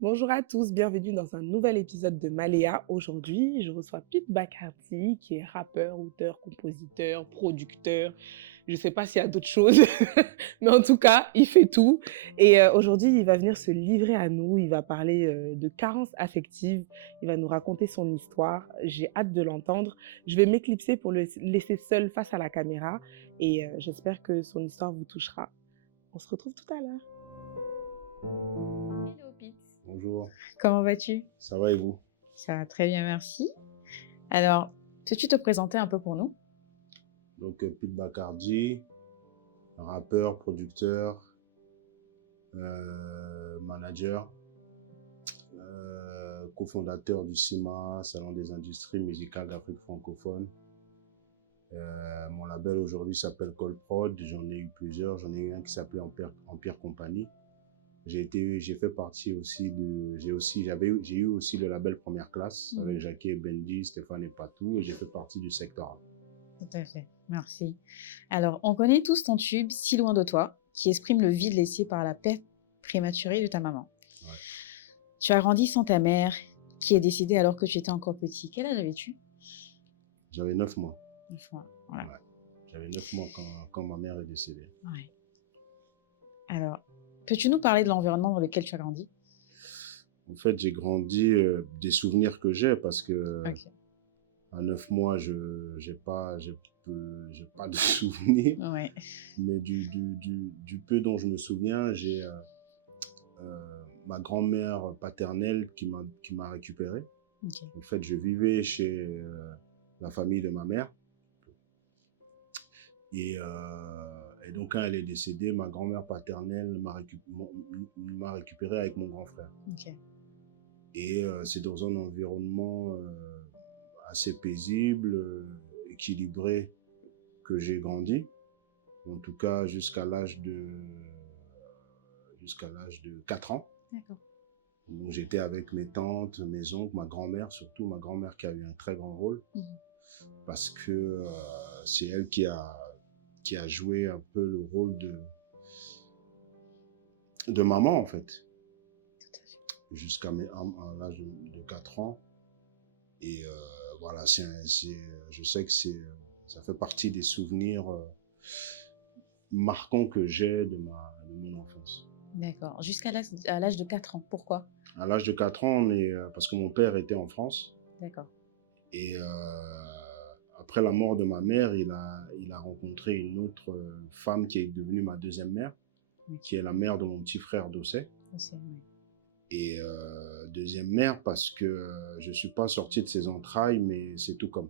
Bonjour à tous, bienvenue dans un nouvel épisode de Maléa. Aujourd'hui, je reçois Pete Bacardi, qui est rappeur, auteur, compositeur, producteur. Je ne sais pas s'il y a d'autres choses, mais en tout cas, il fait tout. Et aujourd'hui, il va venir se livrer à nous. Il va parler de carences affectives. Il va nous raconter son histoire. J'ai hâte de l'entendre. Je vais m'éclipser pour le laisser seul face à la caméra. Et j'espère que son histoire vous touchera. On se retrouve tout à l'heure. Hello Pete. Bonjour, Comment vas-tu? ça va et vous? Ça va très bien, merci. Alors, peux-tu te présenter un peu pour nous? Donc, Pete Bacardi, rappeur, producteur, manager, cofondateur du CIMA, Salon des industries musicales d'Afrique francophone. Mon label aujourd'hui s'appelle Colprod, j'en ai eu plusieurs, j'en ai eu un qui s'appelait Empire Company. J'ai fait partie aussi j'ai eu aussi le label Première Classe avec Jackie et Benji, Stéphane et Patou, et j'ai fait partie du secteur A. Tout à fait, merci. Alors, on connaît tous ton tube Si loin de toi, qui exprime le vide laissé par la perte prématurée de ta maman. Ouais. Tu as grandi sans ta mère, qui est décédée alors que tu étais encore petit. Quel âge avais-tu? J'avais 9 mois. 9 mois, voilà. Ouais. J'avais 9 mois quand ma mère est décédée. Ouais. Alors, peux-tu nous parler de l'environnement dans lequel tu as grandi? En fait, j'ai grandi des souvenirs que j'ai parce que Ok. à 9 mois, j'ai pas de souvenirs. Ouais. Mais du peu dont je me souviens, j'ai ma grand-mère paternelle qui m'a récupéré. Ok. En fait, je vivais chez la famille de ma mère. Et donc, quand elle est décédée, ma grand-mère paternelle m'a récupéré avec mon grand frère. Ok. Et c'est dans un environnement assez paisible, équilibré que j'ai grandi. En tout cas, jusqu'à l'âge de 4 ans. D'accord. Donc, j'étais avec mes tantes, mes oncles, ma grand-mère, surtout ma grand-mère qui a eu un très grand rôle. Parce que c'est elle qui a joué un peu le rôle de maman, en fait. Tout à fait. Jusqu'à l'âge de 4 ans. Et voilà, je sais que ça fait partie des souvenirs marquants que j'ai de mon enfance. D'accord. Jusqu'à l'âge de 4 ans. Pourquoi? À l'âge de 4 ans, parce que mon père était en France. D'accord. Et après la mort de ma mère, il a rencontré une autre femme qui est devenue ma deuxième mère, qui est la mère de mon petit frère Dossé. Oui. Et deuxième mère parce que je suis pas sorti de ses entrailles, mais c'est tout comme.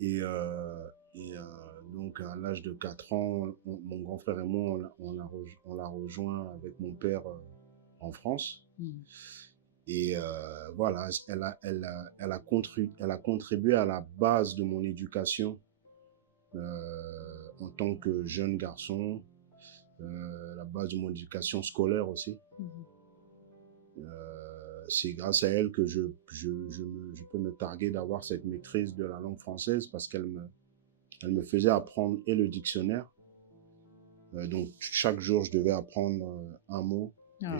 Et donc, à l'âge de 4 ans, mon grand frère et moi, on l'a rejoint avec mon père en France. Et voilà, elle a contribué à la base de mon éducation en tant que jeune garçon, la base de mon éducation scolaire aussi. C'est grâce à elle que je peux me targuer d'avoir cette maîtrise de la langue française parce qu'elle me faisait apprendre et le dictionnaire. Donc, chaque jour, je devais apprendre un mot et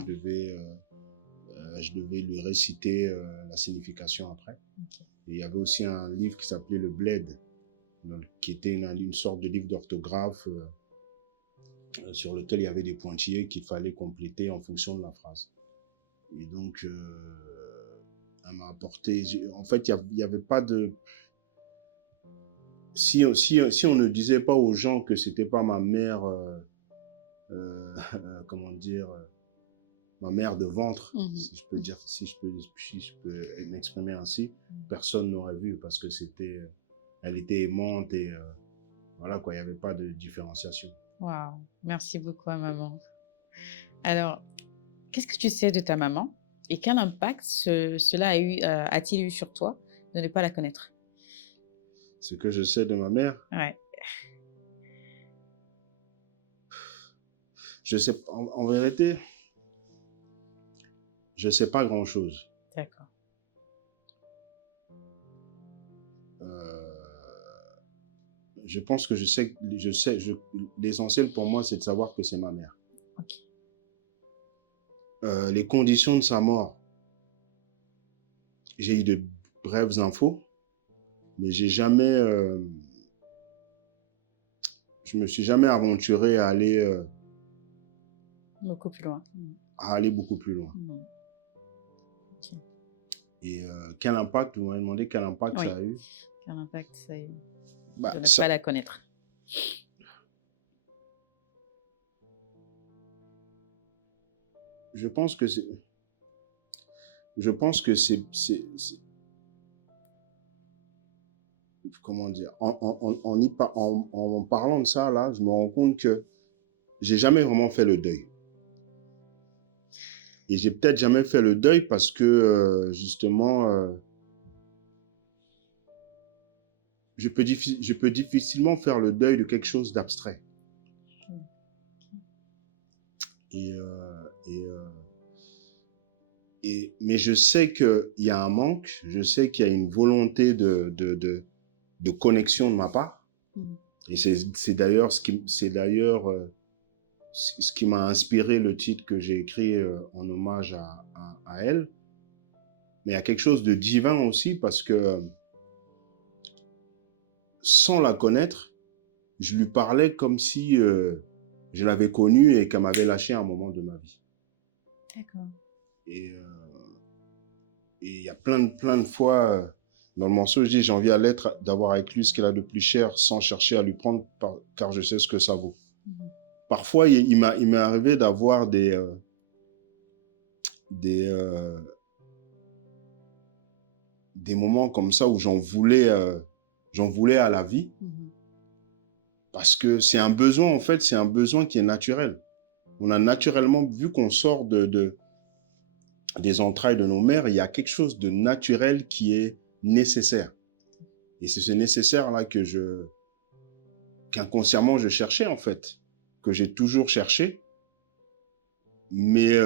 je devais lui réciter la signification après. Okay. Et il y avait aussi un livre qui s'appelait Le Bled, qui était une sorte de livre d'orthographe sur lequel il y avait des pointillés qu'il fallait compléter en fonction de la phrase. Et donc, elle m'a apporté... En fait, il n'y avait pas de... Si on ne disait pas aux gens que c'était pas ma mère, comment dire, ma mère de ventre, si je peux m'exprimer ainsi, personne n'aurait vu parce que elle était aimante et voilà quoi, il n'y avait pas de différenciation. Waouh, merci beaucoup à maman. Alors, qu'est-ce que tu sais de ta maman et quel impact cela a-t-il eu sur toi de ne pas la connaître? Ce que je sais de ma mère? Ouais. Je sais, en vérité, je sais pas grand-chose. D'accord. Je pense que l'essentiel pour moi, c'est de savoir que c'est ma mère. Ok. Les conditions de sa mort, j'ai eu de brèves infos, mais je me suis jamais aventuré Beaucoup plus loin. à aller beaucoup plus loin. Ok. Et quel impact, vous m'avez demandé quel impact Oui. ça a eu. Quel impact ça a eu Bah, de ne ça, pas la connaître? je pense que c'est, je pense que comment dire, en parlant de ça, là, je me rends compte que j'ai jamais vraiment fait le deuil. Et j'ai peut-être jamais fait le deuil parce que, justement, je peux difficilement faire le deuil de quelque chose d'abstrait. Et, mais je sais qu'il y a un manque, je sais qu'il y a une volonté de connexion de ma part. Et c'est d'ailleurs ce qui m'a inspiré le titre que j'ai écrit en hommage à elle. Mais il y a quelque chose de divin aussi parce que sans la connaître, je lui parlais comme si je l'avais connue et qu'elle m'avait lâché à un moment de ma vie. D'accord. Et il y a plein de fois dans le morceau, je dis j'ai envie à l'être d'avoir avec lui ce qu'elle a de plus cher sans chercher à lui prendre car je sais ce que ça vaut. Parfois, il m'est arrivé d'avoir des moments comme ça où j'en voulais à la vie. Parce que c'est un besoin, en fait, c'est un besoin qui est naturel. On a naturellement, vu qu'on sort des entrailles de nos mères, il y a quelque chose de naturel qui est nécessaire. Et c'est ce nécessaire-là qu'inconsciemment je cherchais, en fait, que j'ai toujours cherché, mais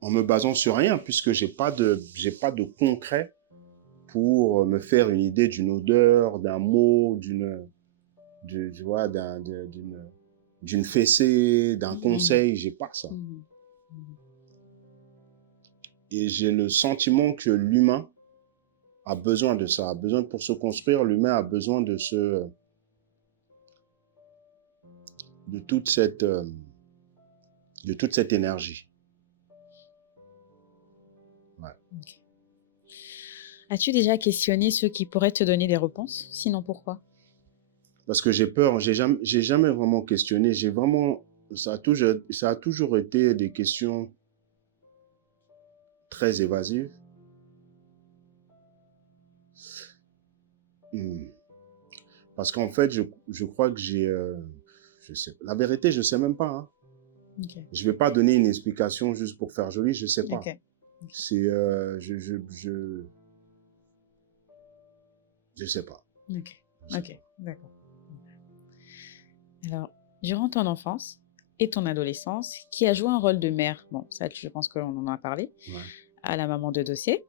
en me basant sur rien, puisque j'ai pas de concret pour me faire une idée d'une odeur, d'un mot, d'une fessée, d'un conseil, j'ai pas ça. Et j'ai le sentiment que l'humain a besoin de ça, pour se construire, l'humain a besoin de toute cette énergie. Ouais. Okay. As-tu déjà questionné ceux qui pourraient te donner des réponses? Sinon, pourquoi? Parce que j'ai peur, j'ai jamais vraiment questionné, ça a toujours été des questions très évasives. Parce qu'en fait, je crois que je sais, la vérité, je sais même pas. Hein. Okay. Je vais pas donner une explication juste pour faire joli, je sais pas. Okay. C'est, je sais pas. Ok, d'accord. Alors, durant ton enfance et ton adolescence, qui a joué un rôle de mère? Bon, ça, je pense qu'on en a parlé. Ouais. À la maman de Dossé.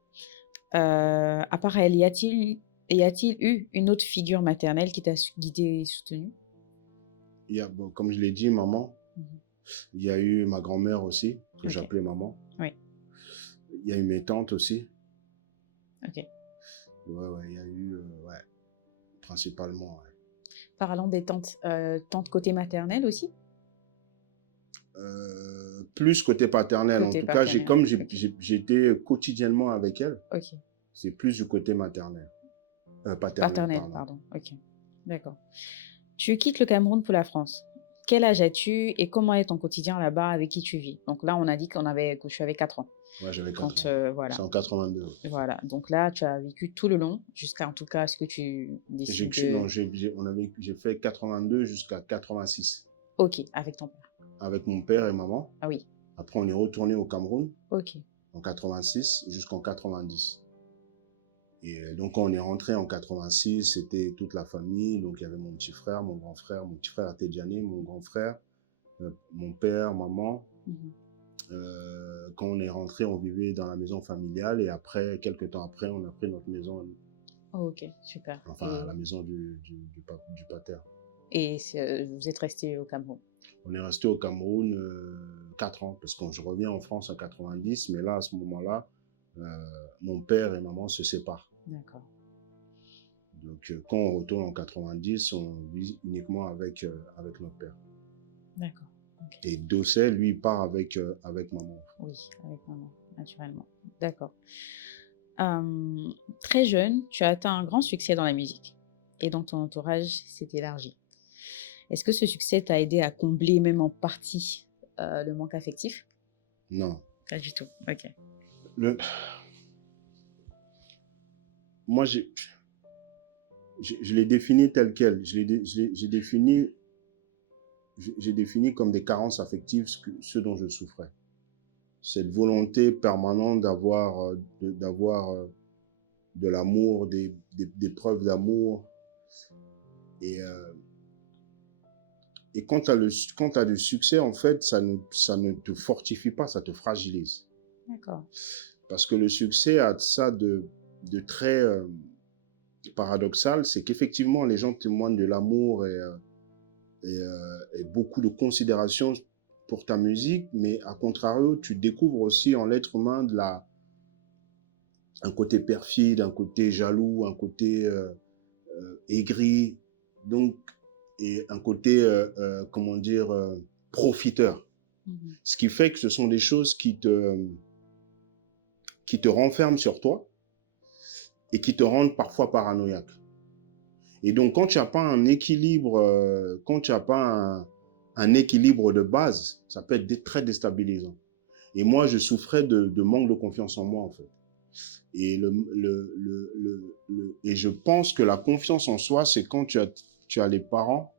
À part elle, y a-t-il eu une autre figure maternelle qui t'a guidée et soutenue? Bon, comme je l'ai dit, maman. Il y a eu ma grand-mère aussi, que j'appelais maman. Oui. Il y a eu mes tantes aussi. Ok. Ouais, il y a eu, principalement. Ouais. Parlant des tantes, tantes côté maternel aussi? Plus côté paternel. En tout cas, j'étais quotidiennement avec elle. Ok. C'est plus du côté maternel. Paternel, pardon. Ok. D'accord. Tu quittes le Cameroun pour la France. Quel âge as-tu et comment est ton quotidien là-bas, avec qui tu vis? Donc là, on a dit que je avais 4 ans. Ouais, j'avais 4 ans. Voilà. C'est en 82. Voilà. Donc là, tu as vécu tout le long, jusqu'à en tout cas ce que tu décides de... Non, j'ai fait 82 jusqu'à 86. Ok, avec ton père. Avec mon père et maman. Ah oui. Après, on est retourné au Cameroun. Ok. En 86 jusqu'en 90. Et donc, quand on est rentré en 86, c'était toute la famille. Donc, il y avait mon petit frère, mon grand frère, mon petit frère Atedjani, mon grand frère, mon père, maman. Quand on est rentré, on vivait dans la maison familiale. Et après, quelques temps après, on a pris notre maison. Oh, ok, super. Enfin, la maison du pater. Et vous êtes resté au Cameroun? On est resté au Cameroun 4 ans, parce que je reviens en France en 90, mais là, à ce moment-là, mon père et maman se séparent. D'accord. Donc, quand on retourne en 90, on vit uniquement avec notre père. D'accord. Ok. Et Dossé, lui, part avec maman. Oui, avec maman, naturellement. D'accord. Très jeune, tu as atteint un grand succès dans la musique et dont ton entourage s'est élargi. Est-ce que ce succès t'a aidé à combler, même en partie, le manque affectif? Non. Pas du tout. Ok. Le, moi, je l'ai défini tel quel. J'ai défini comme des carences affectives ce dont je souffrais. Cette volonté permanente d'avoir de l'amour, des preuves d'amour. Et quand tu as du succès, en fait, ça ne te fortifie pas, ça te fragilise. D'accord. Parce que le succès a ça de très paradoxal, c'est qu'effectivement, les gens témoignent de l'amour et beaucoup de considération pour ta musique, mais à contrario, tu découvres aussi en l'être humain un côté perfide, un côté jaloux, un côté aigri, donc, et un côté, comment dire, profiteur. Mhm. Ce qui fait que ce sont des choses qui te renferment sur toi et qui te rendent parfois paranoïaque. Et donc, quand tu n'as pas un équilibre, un équilibre de base, ça peut être très déstabilisant. Et moi, je souffrais de manque de confiance en moi, en fait. Et, et je pense que la confiance en soi, c'est quand tu as les parents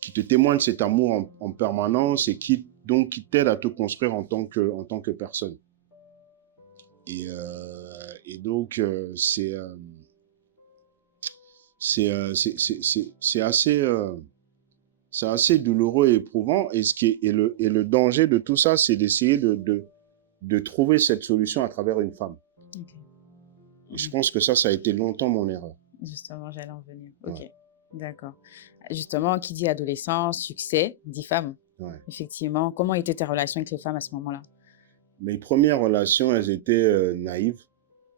qui te témoignent cet amour en permanence et qui t'aident à te construire en tant que personne. Et donc, c'est assez douloureux et éprouvant. Et le danger de tout ça, c'est d'essayer de trouver cette solution à travers une femme. Ok. Et je pense que ça a été longtemps mon erreur. Justement, j'allais en venir. Ouais. Ok. D'accord. Justement, qui dit adolescence, succès, dit femme. Ouais. Effectivement. Comment étaient tes relations avec les femmes à ce moment-là? Mes premières relations, elles étaient naïves.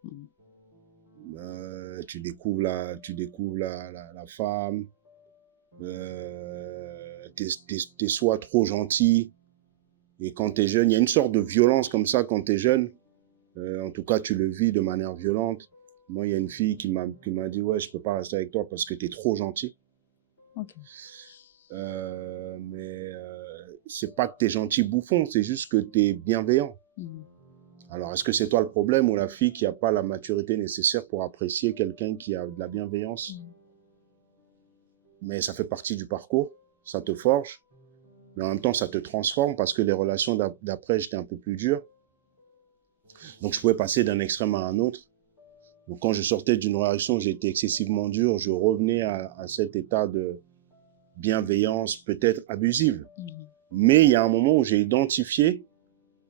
Mhm. Tu découvres la femme, t'es soit trop gentil, et quand t'es jeune, il y a une sorte de violence comme ça quand t'es jeune. En tout cas, tu le vis de manière violente. Moi, il y a une fille qui m'a dit, ouais, je peux pas rester avec toi parce que t'es trop gentil. Ok. Mais c'est pas que t'es gentil bouffon, c'est juste que t'es bienveillant. Mhm. Alors, est-ce que c'est toi le problème ou la fille qui n'a pas la maturité nécessaire pour apprécier quelqu'un qui a de la bienveillance? Mhm. Mais ça fait partie du parcours, ça te forge, mais en même temps, ça te transforme parce que les relations d'après, j'étais un peu plus dur. Donc, je pouvais passer d'un extrême à un autre. Donc, quand je sortais d'une relation où j'étais excessivement dur, je revenais à cet état de bienveillance peut-être abusive. Mhm. Mais il y a un moment où j'ai identifié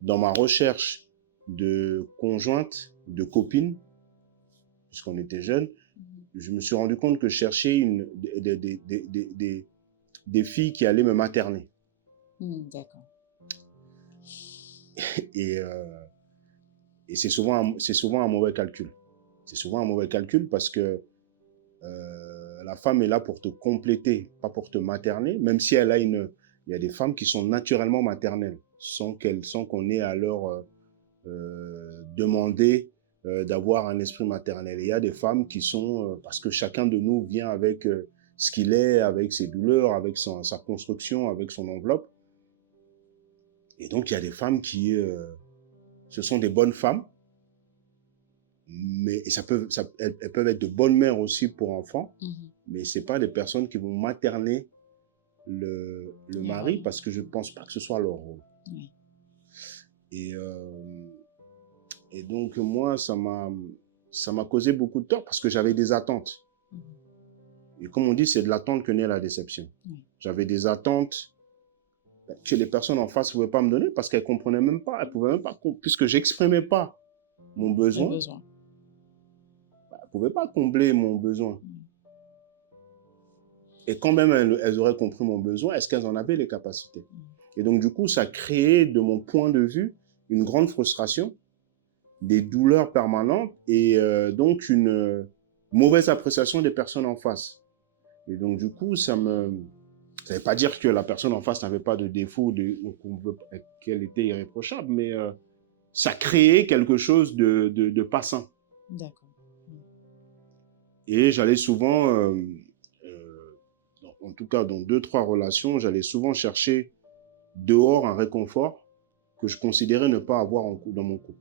dans ma recherche de conjointe, de copine, puisqu'on était jeunes, je me suis rendu compte que je cherchais des filles qui allaient me materner. D'accord. Et c'est souvent un mauvais calcul. C'est souvent un mauvais calcul parce que la femme est là pour te compléter, pas pour te materner, même si il y a des femmes qui sont naturellement maternelles, sans qu'on ait à leur demander d'avoir un esprit maternel. Et il y a des femmes qui sont, parce que chacun de nous vient avec ce qu'il est, avec ses douleurs, avec sa construction, avec son enveloppe. Et donc, il y a des femmes qui, ce sont des bonnes femmes, mais elles peuvent être de bonnes mères aussi pour enfants, mais ce n'est pas des personnes qui vont materner le mari, parce que je ne pense pas que ce soit leur rôle. Oui. Et donc, moi, ça m'a causé beaucoup de tort parce que j'avais des attentes. Et comme on dit, c'est de l'attente que naît la déception. J'avais des attentes que les personnes en face ne pouvaient pas me donner parce qu'elles ne comprenaient même pas. Elles ne pouvaient même pas, puisque je n'exprimais pas mon besoin. Elles ne pouvaient pas combler mon besoin. Et quand même elles auraient compris mon besoin, est-ce qu'elles en avaient les capacités? Et donc, du coup, ça créait, de mon point de vue, une grande frustration, des douleurs permanentes et donc une mauvaise appréciation des personnes en face. Et donc, du coup, ça ne veut pas dire que la personne en face n'avait pas de défaut qu'elle était irréprochable, mais ça créait quelque chose de pas sain. D'accord. Et j'allais souvent, en tout cas dans 2-3 relations, j'allais souvent chercher dehors un réconfort que je considérais ne pas avoir dans mon couple.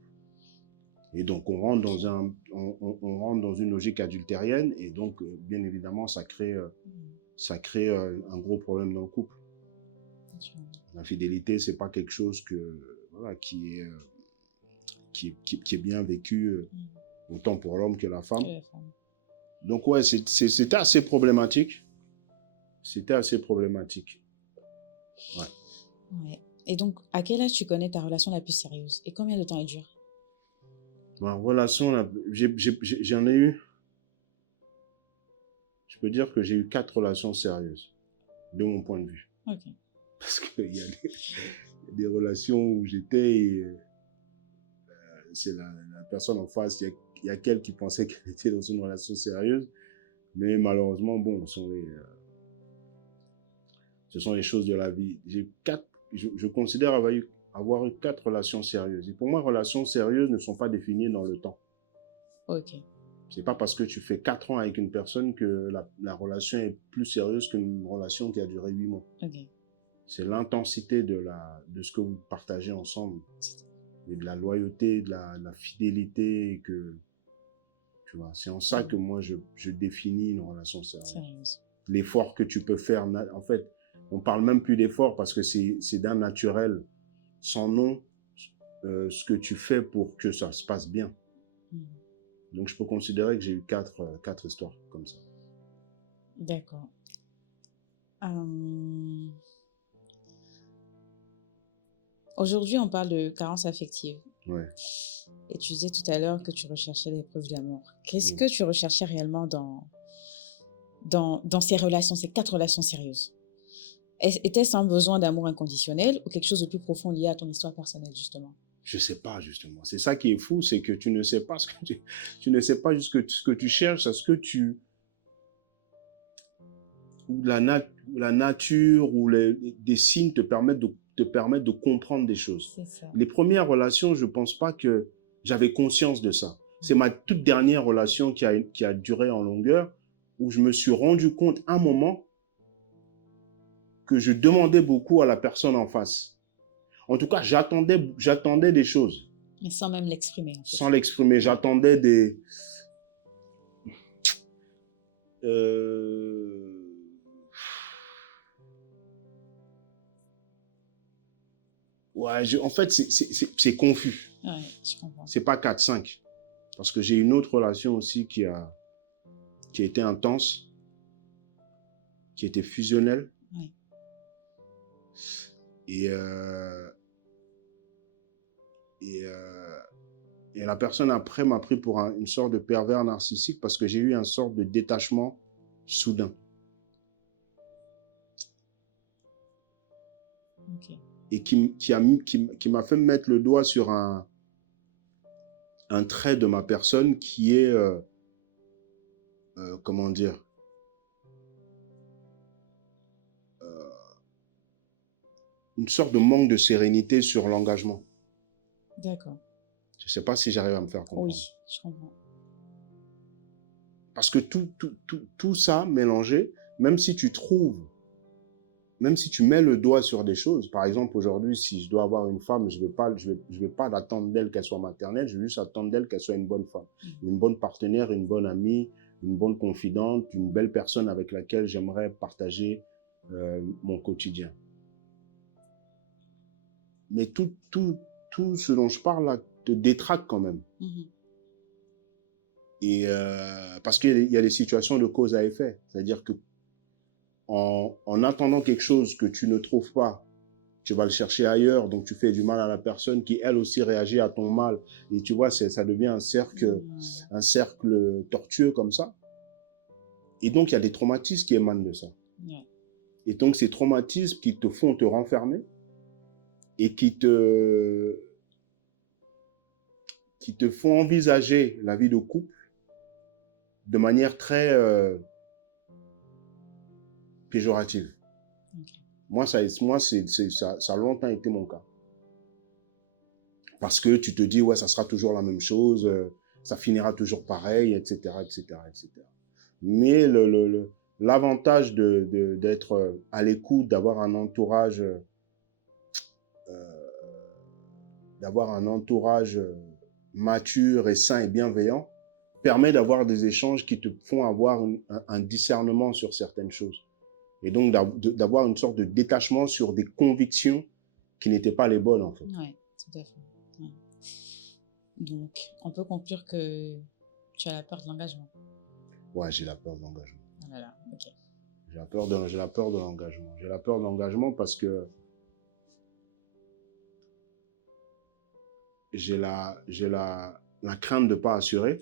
Et donc, on rentre dans une logique adultérienne et donc, bien évidemment, ça crée un gros problème dans le couple. L'infidélité, c'est pas quelque chose voilà, qui est bien vécu autant pour l'homme que la femme. Donc, ouais, c'était assez problématique. C'était assez problématique. Ouais. Ouais. Et donc, à quel âge tu connais ta relation la plus sérieuse et combien de temps elle dure? Ma relation, j'en ai eu, je peux dire que j'ai eu 4 relations sérieuses, de mon point de vue. Ok. Parce qu'il y a des relations où j'étais, c'est la personne en face, il y a qu'elle qui pensait qu'elle était dans une relation sérieuse, mais malheureusement, bon, ce sont les choses de la vie. Je considère avoir eu 4 relations sérieuses. Et pour moi, relations sérieuses ne sont pas définies dans le temps. Ok. C'est pas parce que tu fais 4 ans avec une personne que la relation est plus sérieuse qu'une relation qui a duré 8 mois. Ok. C'est l'intensité de ce que vous partagez ensemble, et de la loyauté, de la fidélité, tu vois, c'est en ça que moi je définis une relation sérieuse. L'effort que tu peux faire, en fait, on parle même plus d'effort parce que c'est d'un naturel, sans nom, ce que tu fais pour que ça se passe bien. Donc, je peux considérer que j'ai eu 4 histoires comme ça. D'accord. Aujourd'hui, on parle de carence affective. Ouais. Et tu disais tout à l'heure que tu recherchais des preuves d'amour. Qu'est-ce que tu recherchais réellement dans ces relations, ces 4 relations sérieuses? Était-ce un besoin d'amour inconditionnel ou quelque chose de plus profond lié à ton histoire personnelle, justement? Je sais pas, justement. C'est ça qui est fou, c'est que tu ne sais pas tu ne sais pas juste ce que tu cherches, à ce que ou la nature ou des signes te permettent de comprendre des choses. C'est ça. Les premières relations, je pense pas que j'avais conscience de ça. C'est ma toute dernière relation qui a duré en longueur, où je me suis rendu compte à un moment que je demandais beaucoup à la personne en face. En tout cas, j'attendais des choses. Mais sans même l'exprimer, en fait. Sans l'exprimer, j'attendais des... Ouais, en fait, c'est confus. Ouais, je comprends. C'est pas 4-5. Parce que j'ai une autre relation aussi qui a été intense, qui était fusionnelle. Ouais. Et la personne après m'a pris pour une sorte de pervers narcissique parce que j'ai eu une sorte de détachement soudain. Ok. Et qui m'a fait mettre le doigt sur un trait de ma personne qui est, comment dire, une sorte de manque de sérénité sur l'engagement. D'accord. Je ne sais pas si j'arrive à me faire comprendre. Oui, je comprends. Parce que tout ça mélangé, même si tu mets le doigt sur des choses, par exemple, aujourd'hui, si je dois avoir une femme, je vais pas attendre d'elle qu'elle soit maternelle, je vais juste attendre d'elle qu'elle soit une bonne femme, une bonne partenaire, une bonne amie, une bonne confidente, une belle personne avec laquelle j'aimerais partager mon quotidien. Mais tout ce dont je parle là te détraque quand même. Et parce qu'il y a des situations de cause à effet, c'est-à-dire que en attendant quelque chose que tu ne trouves pas, tu vas le chercher ailleurs, donc tu fais du mal à la personne qui, elle aussi, réagit à ton mal. Et tu vois, ça devient un cercle tortueux comme ça. Et donc, il y a des traumatismes qui émanent de ça. Ouais. Et donc, ces traumatismes qui te font te renfermer, et qui te font envisager la vie de couple de manière très péjorative. Moi, ça a longtemps été mon cas. Parce que tu te dis, ouais, ça sera toujours la même chose, ça finira toujours pareil, etc., etc., etc. Mais l'avantage d'être à l'écoute, d'avoir un entourage mature et sain et bienveillant, permet d'avoir des échanges qui te font avoir un discernement sur certaines choses. Et donc d'avoir une sorte de détachement sur des convictions qui n'étaient pas les bonnes, en fait. Oui, tout à fait. Ouais. Donc, on peut conclure que tu as la peur de l'engagement. Ouais, j'ai la peur de l'engagement. Ah là là, ok. J'ai la peur de l'engagement. J'ai la peur de l'engagement parce que j'ai la crainte de ne pas assurer.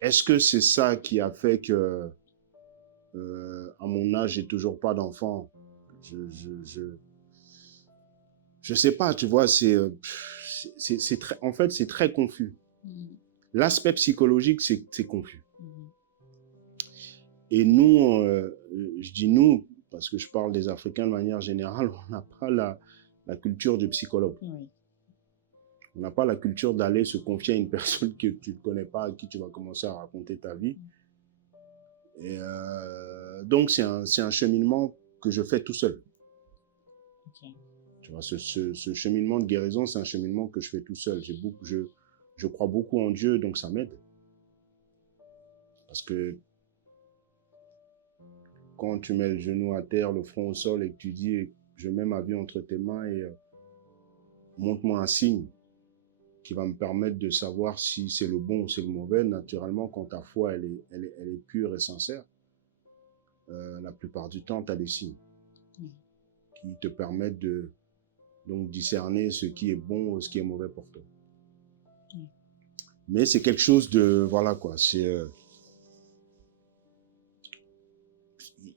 Est-ce que c'est ça qui a fait que, à mon âge, j'ai toujours pas d'enfant? Je sais pas, tu vois, c'est très, en fait, c'est très confus. L'aspect psychologique, c'est confus. Et nous, je dis nous, parce que je parle des Africains de manière générale, on n'a pas la culture du psychologue. Oui. On n'a pas la culture d'aller se confier à une personne que tu ne connais pas, à qui tu vas commencer à raconter ta vie. Et donc, c'est un cheminement que je fais tout seul. Ok. Tu vois, ce cheminement de guérison, c'est un cheminement que je fais tout seul. Je crois beaucoup en Dieu, donc ça m'aide. Parce que quand tu mets le genou à terre, le front au sol, et que tu dis, je mets ma vie entre tes mains et montre-moi un signe qui va me permettre de savoir si c'est le bon ou c'est le mauvais. Naturellement, quand ta foi elle est pure et sincère, la plupart du temps, tu as des signes qui te permettent de donc discerner ce qui est bon ou ce qui est mauvais pour toi. Mais c'est quelque chose de, voilà quoi, c'est...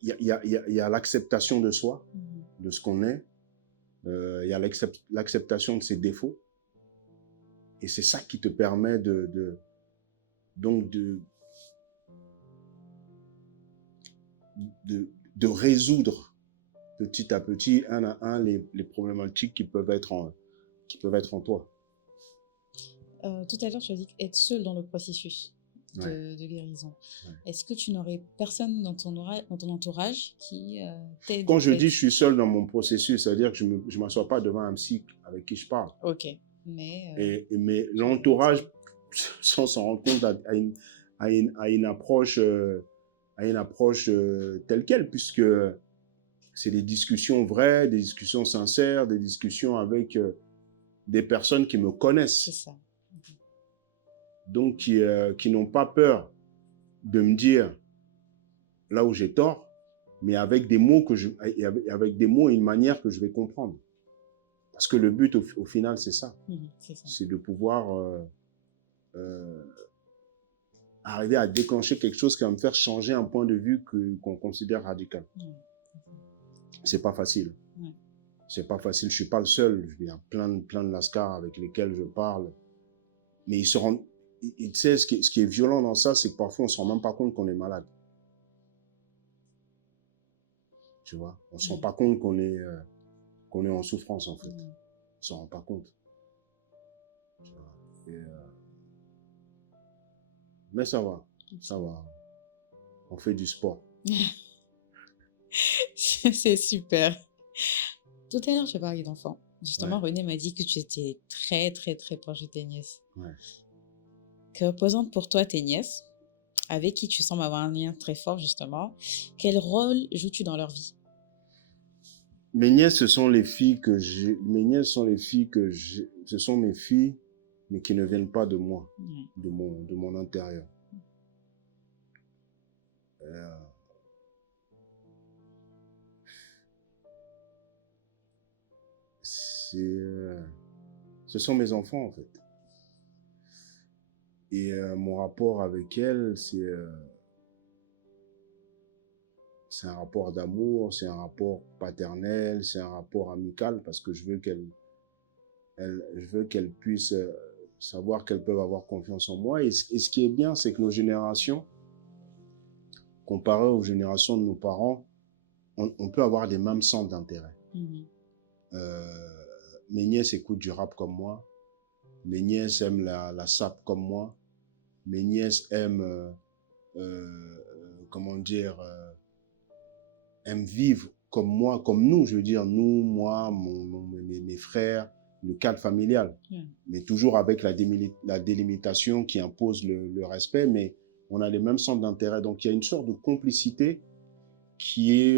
Il y a l'acceptation de soi, de ce qu'on est. Il y a l'acceptation de ses défauts. Et c'est ça qui te permet de résoudre petit à petit, un à un, les problématiques qui peuvent être en toi. Tout à l'heure, tu as dit être seul dans le processus Ouais. de guérison. Ouais. Est-ce que tu n'aurais personne dans ton entourage qui t'aide? Quand je dis je suis seul dans mon processus, c'est-à-dire que je ne m'assois pas devant un psy avec qui je parle. Ok. Mais l'entourage, sans s'en rendre compte, a une approche, telle quelle, puisque c'est des discussions vraies, des discussions sincères, des discussions avec des personnes qui me connaissent. c'est ça. Donc qui n'ont pas peur de me dire là où j'ai tort, mais avec des mots avec des mots et une manière que je vais comprendre. Parce que le but au final, c'est ça. C'est ça. C'est de pouvoir arriver à déclencher quelque chose qui va me faire changer un point de vue qu'on considère radical. C'est pas facile. C'est pas facile. Je suis pas le seul. Il y a plein de lascars avec lesquels je parle. Mais ils se rendent... Tu sais, ce qui est violent dans ça, c'est que parfois, on ne se rend même pas compte qu'on est malade. Tu vois, on ne se rend pas compte qu'on est en souffrance, en fait. On ne s'en rend pas compte. Tu vois. Et, mais ça va. On fait du sport. C'est super. Tout à l'heure, je parlais d'enfants. Justement, Ouais. René m'a dit que tu étais très, très, très proche de tes nièces. Ouais. Que représentent pour toi tes nièces, avec qui tu sembles avoir un lien très fort, justement? Quel rôle joues-tu dans leur vie? Mes nièces, ce sont les filles que j'ai. Ce sont mes filles, mais qui ne viennent pas de moi, de mon intérieur. Ce sont mes enfants, en fait. Et mon rapport avec elles, c'est un rapport d'amour, c'est un rapport paternel, c'est un rapport amical, parce que je veux qu'elle puisse savoir qu'elles peuvent avoir confiance en moi. Et ce qui est bien, c'est que nos générations, comparé aux générations de nos parents, on peut avoir des mêmes centres d'intérêt. Mes nièces écoutent du rap comme moi. Mes nièces aiment la sape comme moi. Mes nièces aiment, comment dire, aiment vivre comme moi, comme nous, je veux dire, nous, moi, mes frères, le cadre familial. Mais toujours avec la délimitation qui impose le respect, mais on a les mêmes centres d'intérêt. Donc, il y a une sorte de complicité qui est...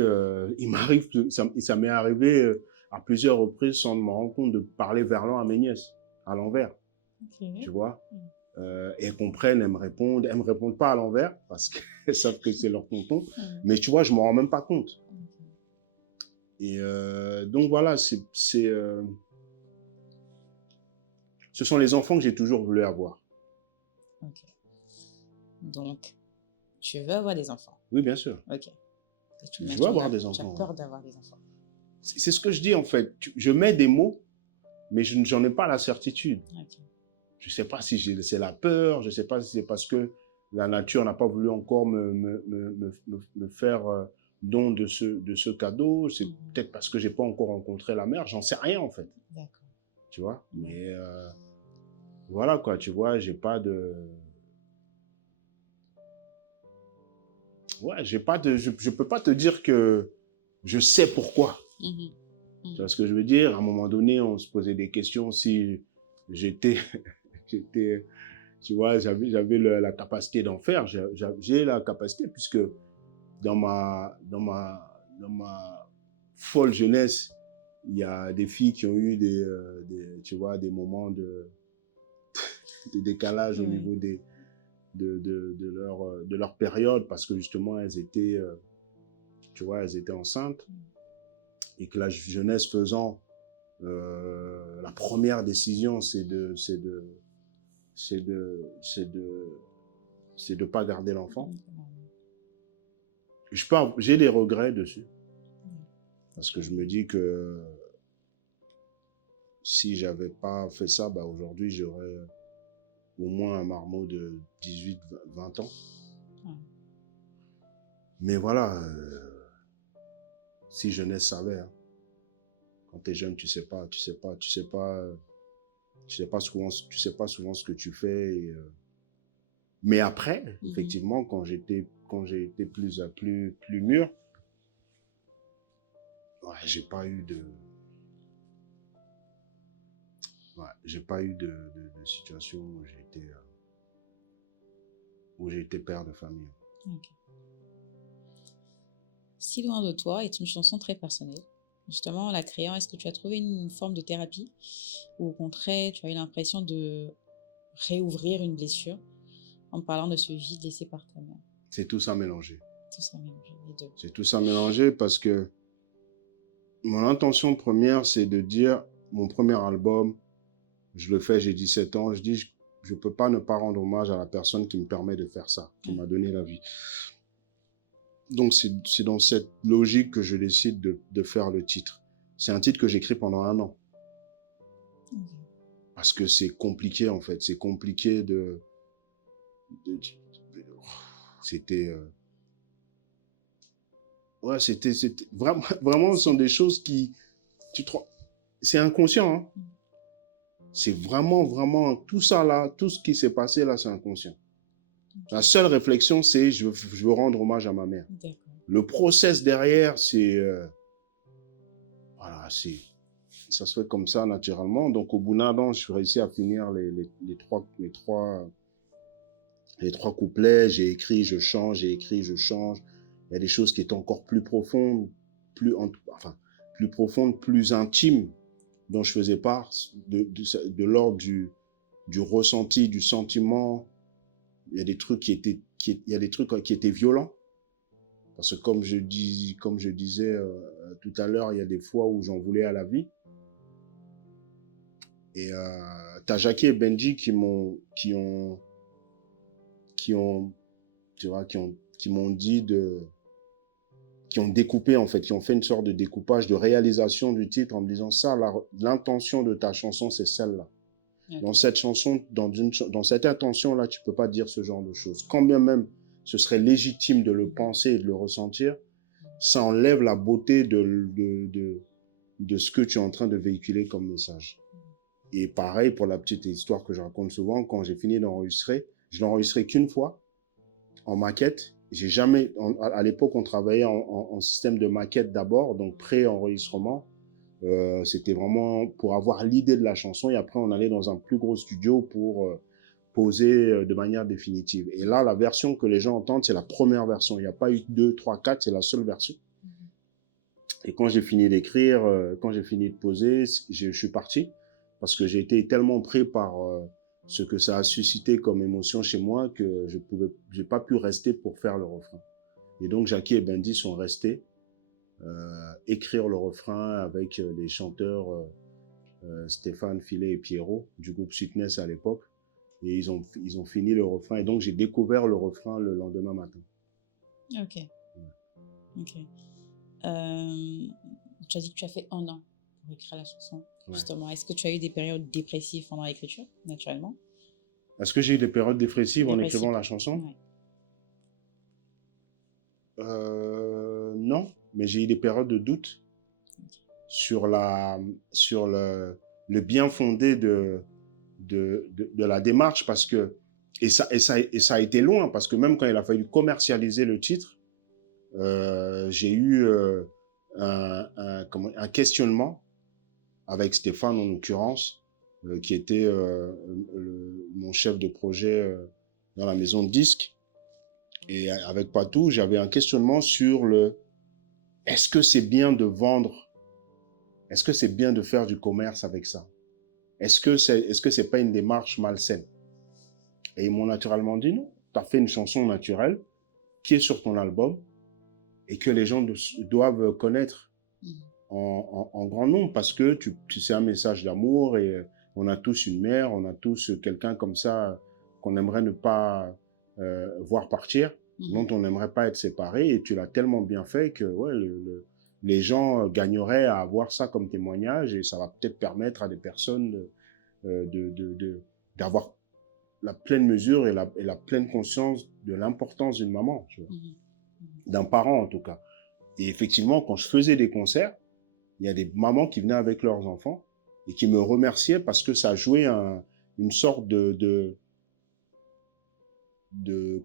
ça m'est arrivé à plusieurs reprises sans me rendre compte de parler verlan à mes nièces, à l'envers. Tu vois, et elles comprennent, elles me répondent pas à l'envers parce qu'elles savent que c'est leur tonton, mais tu vois, je m'en rends même pas compte. Et donc voilà, ce sont les enfants que j'ai toujours voulu avoir. Ok. Donc, tu veux avoir des enfants? Oui, bien sûr. Ok. Je veux avoir des enfants. Tu as peur d'avoir des enfants? C'est ce que je dis en fait. Je mets des mots, mais j'en ai pas la certitude. Okay. Je ne sais pas si c'est la peur, je ne sais pas si c'est parce que la nature n'a pas voulu encore me faire don de ce cadeau. C'est peut-être parce que je n'ai pas encore rencontré la mère. J'en sais rien, en fait. D'accord. Tu vois, mais voilà, quoi. Tu vois, j'ai pas de... Ouais, j'ai pas de... Je peux pas te dire que je sais pourquoi. Tu vois ce que je veux dire? À un moment donné, on se posait des questions si j'étais... tu vois, j'avais la capacité d'en faire. J'ai la capacité puisque dans ma folle jeunesse, il y a des filles qui ont eu tu vois, des moments de décalage au niveau de leur période parce que justement, elles étaient, tu vois, elles étaient enceintes et que la jeunesse faisant, la première décision, c'est de pas garder l'enfant. J'ai des regrets dessus. Parce que je me dis que si j'avais pas fait ça, bah aujourd'hui, j'aurais au moins un marmot de 18, 20 ans. Mais voilà, si jeunesse savait, hein. Quand tu es jeune, tu sais pas souvent ce que tu fais. Mais après, effectivement, quand j'ai été plus mûr, ouais, j'ai pas eu de situation où j'ai été père de famille. Okay. Si loin de toi est une chanson très personnelle. Justement, en la créant, est-ce que tu as trouvé une forme de thérapie ou au contraire, tu as eu l'impression de réouvrir une blessure en parlant de ce vide laissé par ta mère? C'est tout ça mélangé. Tout ça mélangé, les deux. C'est tout ça mélangé parce que mon intention première, c'est de dire, mon premier album, je le fais, j'ai 17 ans, je dis, je peux pas ne pas rendre hommage à la personne qui me permet de faire ça, qui m'a donné la vie. Donc, c'est dans cette logique que je décide de faire le titre. C'est un titre que j'écris pendant 1 an. Parce que c'est compliqué, en fait. C'est compliqué c'était... Ouais, c'était vraiment, ce sont des choses qui... C'est inconscient, hein. C'est vraiment... Tout ça, là, tout ce qui s'est passé, là, c'est inconscient. La seule réflexion, c'est je veux rendre hommage à ma mère. Le process derrière, c'est... voilà, ça se fait comme ça, naturellement. Donc, au bout d'un an, je suis réussi à finir les trois couplets. J'ai écrit, je change, j'ai écrit, je change. Il y a des choses qui étaient encore plus profondes, plus profondes, plus intimes, dont je faisais part, de l'ordre du ressenti, du sentiment. Il y a des trucs qui étaient violents. Parce que comme je disais tout à l'heure, il y a des fois où j'en voulais à la vie. Et t'as Jackie et Benji qui m'ont dit qui ont découpé, en fait, qui ont fait une sorte de découpage, de réalisation du titre en me disant ça, l'intention de ta chanson, c'est celle-là. Dans Ok. cette chanson, dans cette intention-là, tu peux pas dire ce genre de choses. Quand bien même ce serait légitime de le penser et de le ressentir, ça enlève la beauté de ce que tu es en train de véhiculer comme message. Et pareil pour la petite histoire que je raconte souvent, quand j'ai fini d'enregistrer, je l'ai enregistré qu'une fois en maquette. J'ai jamais, à l'époque, on travaillait en système de maquette d'abord, donc pré-enregistrement. C'était vraiment pour avoir l'idée de la chanson et après on allait dans un plus gros studio pour poser de manière définitive. Et là, la version que les gens entendent, c'est la première version. Il n'y a pas eu 2, 3, 4, c'est la seule version. Et quand j'ai fini d'écrire, quand j'ai fini de poser, je suis parti parce que j'ai été tellement pris par ce que ça a suscité comme émotion chez moi que j'ai pas pu rester pour faire le refrain. Et donc Jackie et Bendy sont restés écrire le refrain avec les chanteurs Stéphane Filet et Pierrot du groupe Sweetness à l'époque. Et ils ont fini le refrain. Et donc j'ai découvert le refrain le lendemain matin. Ok. Ok. Tu as dit que tu as fait 1 an pour écrire la chanson. Ouais. Justement, est-ce que tu as eu des périodes dépressives pendant l'écriture, naturellement? Est-ce que j'ai eu des périodes dépressives en écrivant la chanson? Ouais. Non, mais j'ai eu des périodes de doute sur le bien fondé de la démarche parce que et ça a été loin parce que même quand il a fallu commercialiser le titre, j'ai eu un questionnement avec Stéphane en l'occurrence, qui était mon chef de projet dans la maison de disques. Et avec Patou, j'avais un questionnement sur est-ce que c'est bien de vendre? Est-ce que c'est bien de faire du commerce avec ça? Est-ce que c'est pas une démarche malsaine? Et ils m'ont naturellement dit non. Tu as fait une chanson naturelle qui est sur ton album et que les gens doivent connaître en grand nombre parce que c'est un message d'amour et on a tous une mère, on a tous quelqu'un comme ça qu'on aimerait ne pas voir partir, dont on n'aimerait pas être séparé et tu l'as tellement bien fait que ouais, les gens gagneraient à avoir ça comme témoignage et ça va peut-être permettre à des personnes d'avoir la pleine mesure et la pleine conscience de l'importance d'une maman, tu vois, d'un parent en tout cas. Et effectivement, quand je faisais des concerts, il y a des mamans qui venaient avec leurs enfants et qui me remerciaient parce que ça jouait une sorte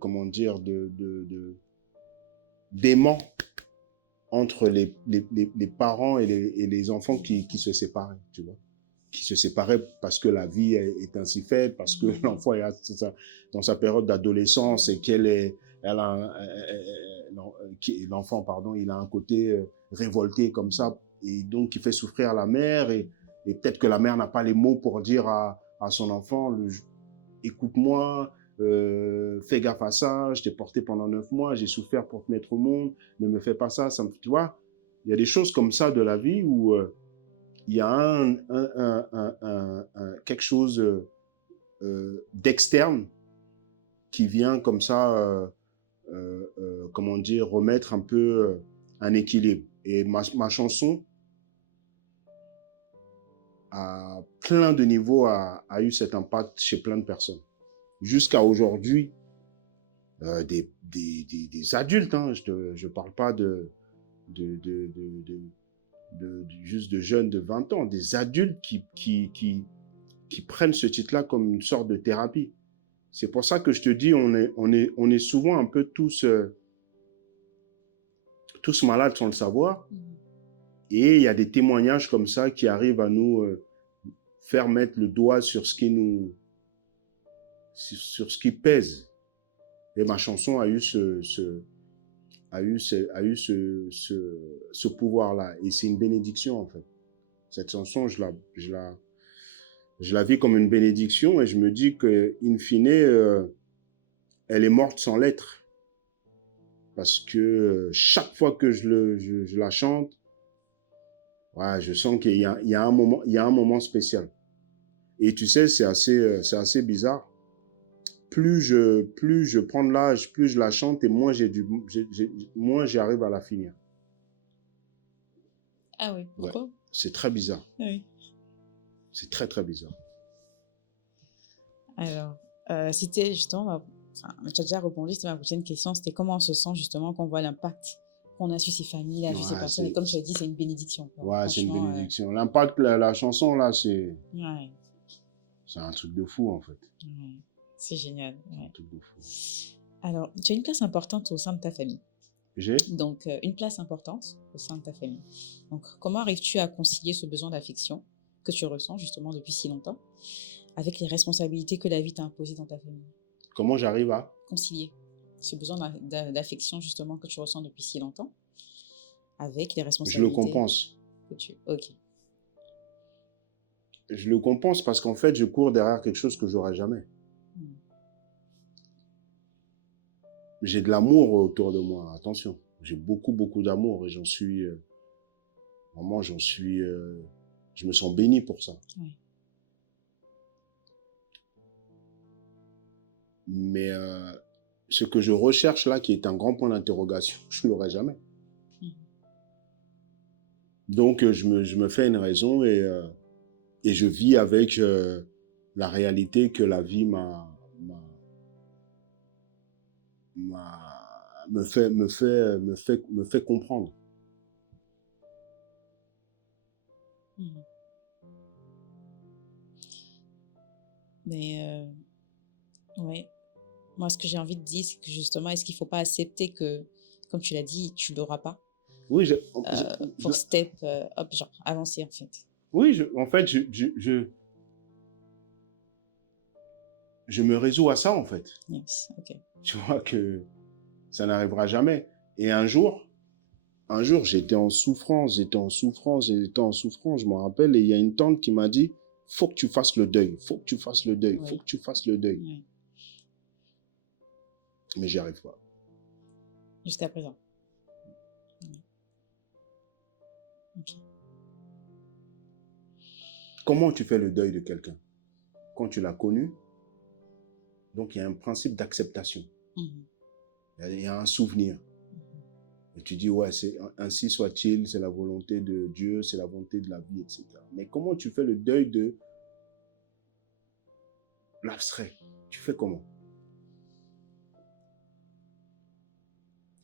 comment dire, d'aimant entre les parents et les enfants qui se séparaient, tu vois. Qui se séparaient parce que la vie est ainsi faite, parce que l'enfant est dans sa période d'adolescence et l'enfant, pardon, il a un côté révolté comme ça et donc qui fait souffrir la mère et peut-être que la mère n'a pas les mots pour dire à son enfant, écoute-moi, fais gaffe à ça, je t'ai porté pendant 9 mois, j'ai souffert pour te mettre au monde, ne me fais pas ça, tu vois. Il y a des choses comme ça de la vie où il y a quelque chose d'externe qui vient comme ça, comment dire, remettre un peu un équilibre. Et ma chanson, à plein de niveaux, a eu cet impact chez plein de personnes. Jusqu'à aujourd'hui, des adultes, hein, je parle pas juste de jeunes de 20 ans, des adultes qui prennent ce titre-là comme une sorte de thérapie. C'est pour ça que je te dis, on est souvent un peu tous malades sans le savoir. Et il y a des témoignages comme ça qui arrivent à nous faire mettre le doigt sur ce qui pèse. Et ma chanson a eu ce pouvoir-là. Et c'est une bénédiction, en fait. Cette chanson, je la vis comme une bénédiction et je me dis que, in fine, elle est morte sans l'être. Parce que chaque fois que je la chante, ouais, je sens qu'il y a un moment spécial. Et tu sais, c'est assez bizarre. Plus je prends de l'âge, plus je la chante et moins j'arrive à la finir. Ah oui, Ouais, pourquoi? c'est très bizarre. Oui. C'est très, très bizarre. Alors, c'était justement, enfin, tu as déjà répondu, c'était ma prochaine question, c'était comment on se sent justement quand on voit l'impact qu'on a sur ces familles, sur ces Ouais, personnes. Et comme tu as dit, c'est une bénédiction, quoi. ouais, c'est une Franchement, bénédiction. L'impact, la chanson, là, ouais, c'est un truc de fou, en fait. ouais, c'est génial. C'est un Ouais. truc de fou. Alors, tu as une place importante au sein de ta famille. J'ai Donc, une place importante au sein de ta famille. Donc, comment arrives-tu à concilier ce besoin d'affection que tu ressens justement depuis si longtemps avec les responsabilités que la vie t'a imposées dans ta famille? Comment j'arrive à... Concilier ce besoin d'affection justement que tu ressens depuis si longtemps avec les Je le responsabilités compense. que tu... Ok. Je le compense parce qu'en fait, je cours derrière quelque chose que j'aurai jamais. Hmm. J'ai de l'amour autour de moi, attention. J'ai beaucoup, beaucoup d'amour et j'en suis... vraiment, j'en suis... je me sens béni pour ça. Ouais. Mais ce que je recherche là, qui est un grand point d'interrogation, je ne l'aurai jamais. Hmm. Donc, je me fais une raison et je vis avec la réalité que la vie me fait comprendre. Hmm. Mais, ouais. Moi, ce que j'ai envie de dire, c'est que justement, est-ce qu'il ne faut pas accepter que, comme tu l'as dit, tu ne l'auras pas Oui, pour step, hop, genre, avancer en fait. oui, en fait, je me résous à ça, en fait. Yes, ok. Tu vois que ça n'arrivera jamais. Et un jour, j'étais en souffrance. Je me rappelle, et il y a une tante qui m'a dit, faut que tu fasses le deuil, faut que tu fasses le deuil, faut Oui. que tu fasses le deuil. Oui. Mais j'y arrive pas. Jusqu'à présent. Oui. Ok. Comment tu fais le deuil de quelqu'un? Quand tu l'as connu, donc il y a un principe d'acceptation. Mhm. Il y a un souvenir. Et tu dis, ouais, ainsi soit-il, c'est la volonté de Dieu, c'est la volonté de la vie, etc. Mais comment tu fais le deuil de l'abstrait? Tu fais comment?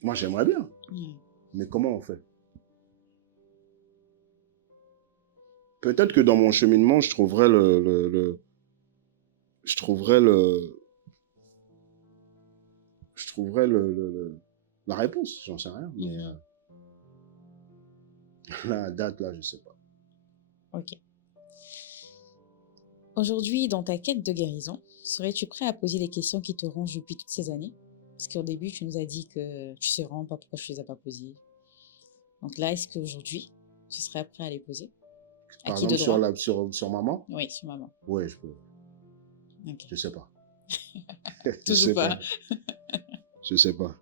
Moi, j'aimerais bien. Mhm. Mais comment on fait? Peut-être que dans mon cheminement, je trouverais la réponse, j'en sais rien. Mais la date, là, je sais pas. Ok. Aujourd'hui, dans ta quête de guérison, serais-tu prêt à poser les questions qui te rongent depuis toutes ces années? Parce qu'au début, tu nous as dit que tu sais vraiment pas pourquoi je ne les ai pas posées. Donc là, est-ce qu'aujourd'hui, tu serais prêt à les poser? À Par qui de exemple, droit? sur maman? Oui, sur maman. Oui, je peux. Ok. Je sais pas. Je Toujours sais pas. pas. Je sais pas.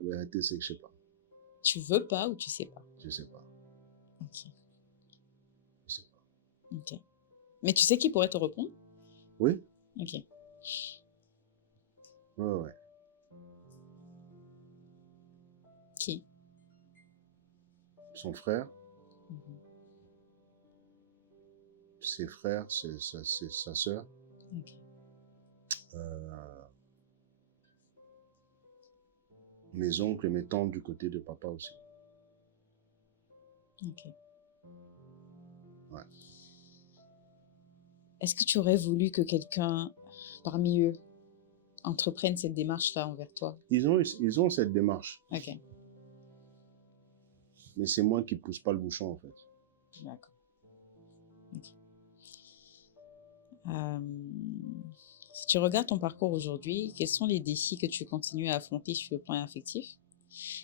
La vérité, c'est que je sais pas. Tu veux pas ou tu sais pas? Je sais pas. Ok. Je sais pas. Ok. Mais tu sais qui pourrait te répondre? Oui? Ok. Ouais. Qui? Son frère, Mhm. ses frères, c'est sa sœur. Ok. Mes oncles et mes tantes du côté de papa aussi. Ok. Ouais. Est-ce que tu aurais voulu que quelqu'un parmi eux entreprenne cette démarche-là envers toi? Ils ont cette démarche. Ok. Mais c'est moi qui pousse pas le bouchon, en fait. D'accord. Ok. Si tu regardes ton parcours aujourd'hui, quels sont les défis que tu continues à affronter sur le plan affectif?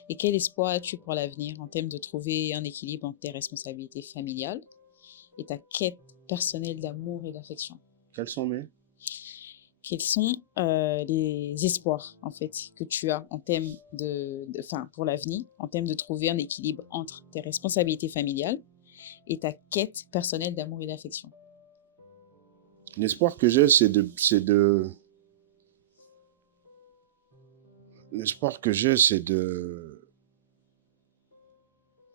Et quel espoir as-tu pour l'avenir en termes de trouver un équilibre entre tes responsabilités familiales et ta quête personnelle d'amour et d'affection? Quels sont mes... Quels sont les espoirs en fait que tu as en termes pour l'avenir, en termes de trouver un équilibre entre tes responsabilités familiales et ta quête personnelle d'amour et d'affection? L'espoir que j'ai, L'espoir que j'ai, c'est de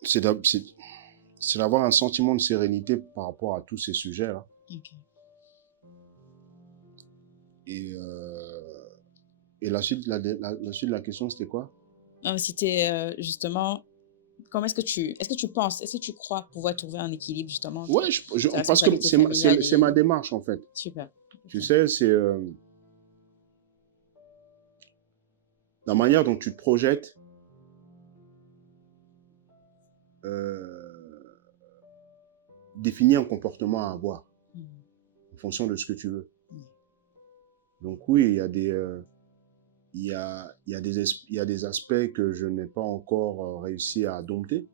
c'est d'a- c'est- c'est d'avoir un sentiment de sérénité par rapport à tous ces sujets-là. Ok. Et, la suite, la suite de la question, c'était quoi? Non, mais c'était justement, est-ce que tu penses, est-ce que tu crois pouvoir trouver un équilibre justement entre Ouais, tes parce que responsabilités familiales c'est ma et... démarche, en fait. Super. Tu Ok. sais, c'est la manière dont tu te projettes euh, définit un comportement à avoir Mhm. en fonction de ce que tu veux. Mhm. Donc oui, il y a des aspects que je n'ai pas encore réussi à dompter.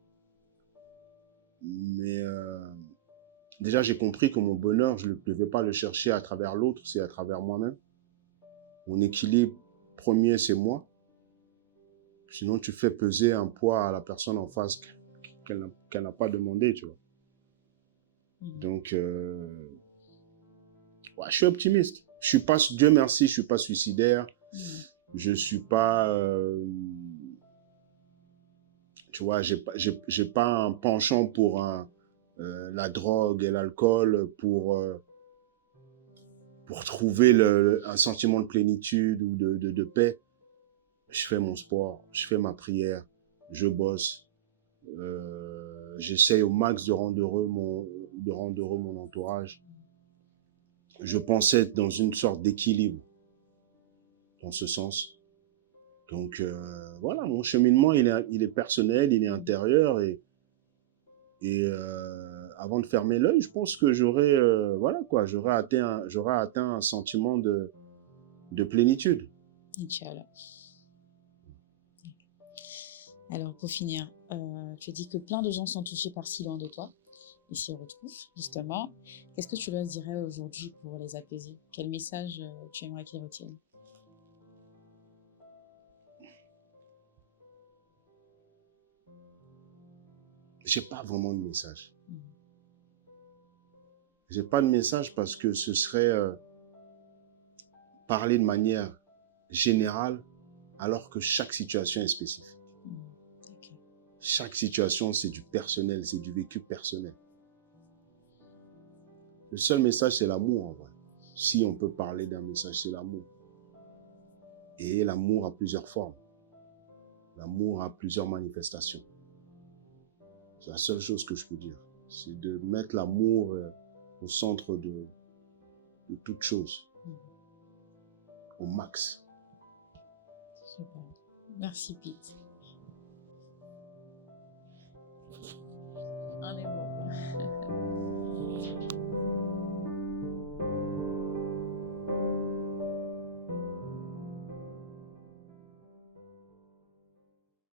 Mais déjà, j'ai compris que mon bonheur, je ne devais pas le chercher à travers l'autre, c'est à travers moi-même. Mon équilibre premier, c'est moi. Sinon, tu fais peser un poids à la personne en face qu'elle n'a pas demandé, tu vois. Mhm. Donc, ouais, je suis optimiste. Je suis pas, Dieu merci, je suis pas suicidaire. Mhm. Je suis pas, tu vois, j'ai pas un penchant pour la drogue et l'alcool pour trouver un sentiment de plénitude ou de paix. Je fais mon sport, je fais ma prière, je bosse. J'essaye au max de rendre heureux mon entourage. Je pensais être dans une sorte d'équilibre dans ce sens. Donc voilà, mon cheminement, il est personnel, il est intérieur et avant de fermer l'œil, je pense que voilà quoi, j'aurais atteint un sentiment de plénitude. Inch'Allah. Alors, pour finir, tu dis que plein de gens sont touchés par Si loin de toi et s'y retrouvent, justement. Qu'est-ce que tu leur dirais aujourd'hui pour les apaiser? Quel message tu aimerais qu'ils retiennent? J'ai pas vraiment de message. Mhm. J'ai pas de message parce que ce serait parler de manière générale alors que chaque situation est spécifique. Mhm. Ok. Chaque situation, c'est du personnel, c'est du vécu personnel. Le seul message, c'est l'amour en vrai. Si on peut parler d'un message, c'est l'amour. Et l'amour a plusieurs formes. L'amour a plusieurs manifestations. C'est la seule chose que je peux dire. C'est de mettre l'amour au centre de toute chose, Mhm. au max. Super. Merci, Pete.